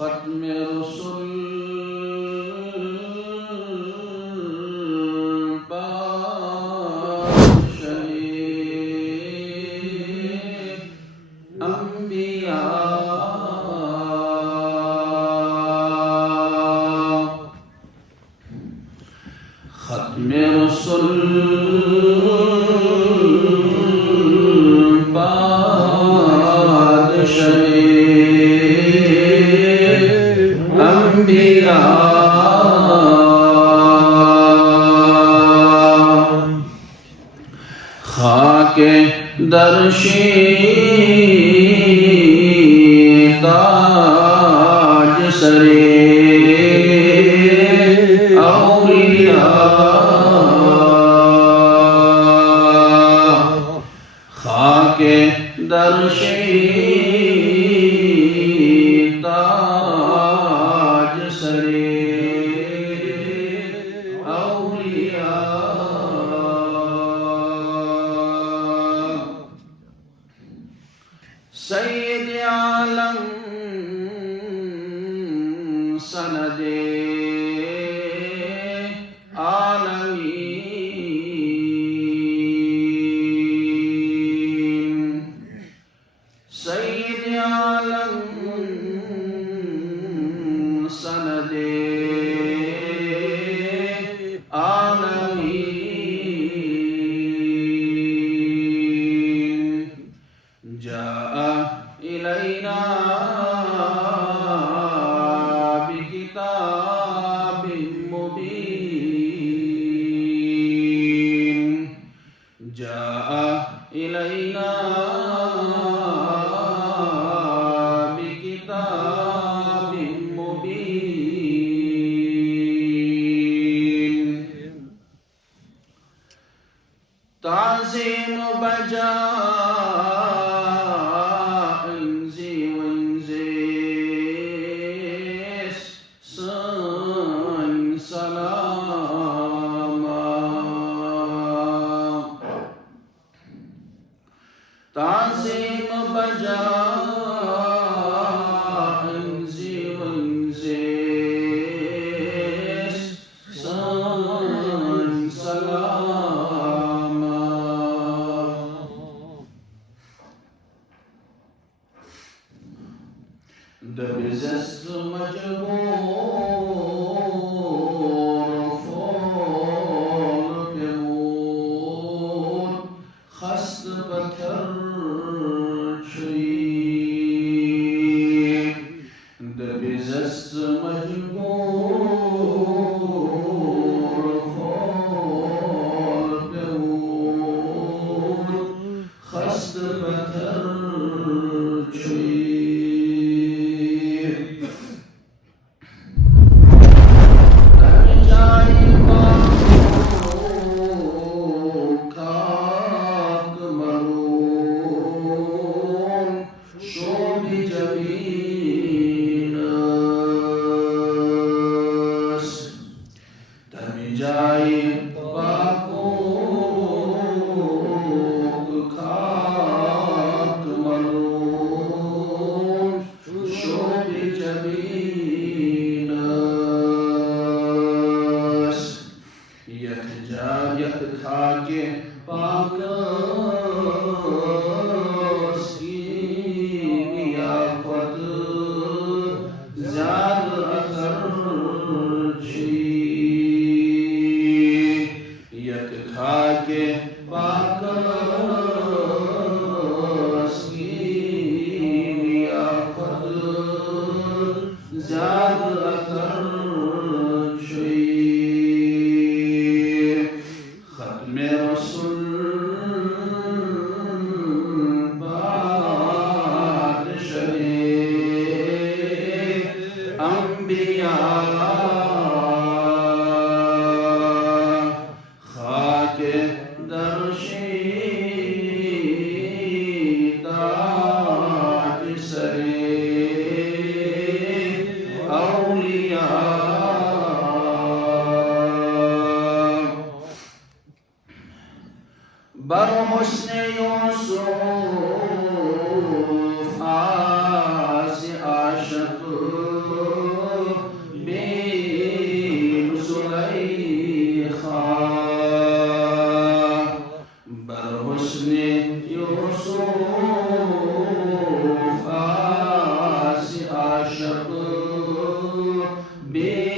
खत्म रसूल अंबिया खत्म रसूल अंबिया खाके दर्शी ताज सरे औलिया खाके दर्शी ताज सरे औलिया सैयद आलम सनदे आलमीन सैयद आलम सनदे आलमीन जा इलैना बिकिताबिन मुबीन जा इलैना बिकिताबिन मुबीन ताज़ीम बजा ताज़ीम बजा अंज़ी वंज़ेस सन सलामा दबिज़स्त मजबूर फौल के मोर खस्त पत्थर दबिज़स्त मजबूर फौल के मोर खस्त पत्थर जाए पाकों खाक मलून शोभ जबीनस यत जायत खाके पाकस की मियाफत ज़्याद असर यत खाके पाकस की मियाफत ज़्याद असर खत्म रसूल बादशाहे अंबिया खाके दर्शी ताज सरे औलिया बर हुस्न यूसुफ आस आशक शको बे